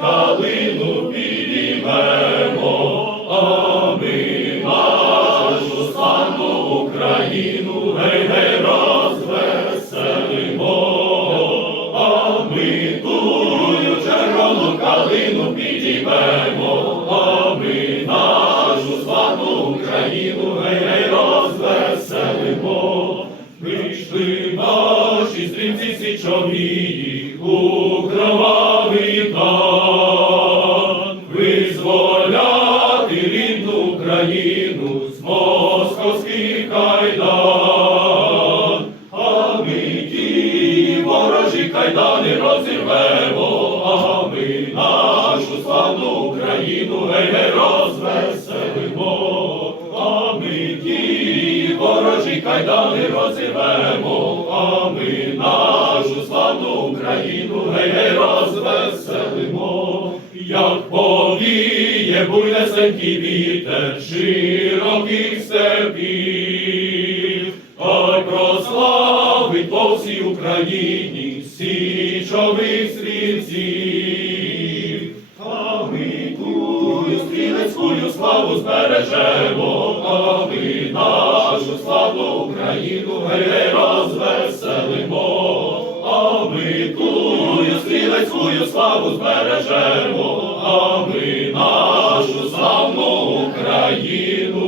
калину підіймемо, ми нашу славну Україну, гей, гей, розвеселимо, ми тую червону калину підіймемо, ми нашу славну Україну, гей, гей, розвеселимо, прийшли наші стрімці січові у кроваві та. Україну з московських кайдан. А ми ті ворожі кайдани розірвемо, а ми нашу славну Україну гей, розвеселимо. А ми ті ворожі кайдани розірвемо, а ми нашу славну Україну повіє буйнесенький вітер широких степів, Ой, прославить по всій Україні січових стрільців. А ми тую стрілецькую славу збережемо, а ми нашу славну Україну гей, славу збережемо, а ми нашу славну Україну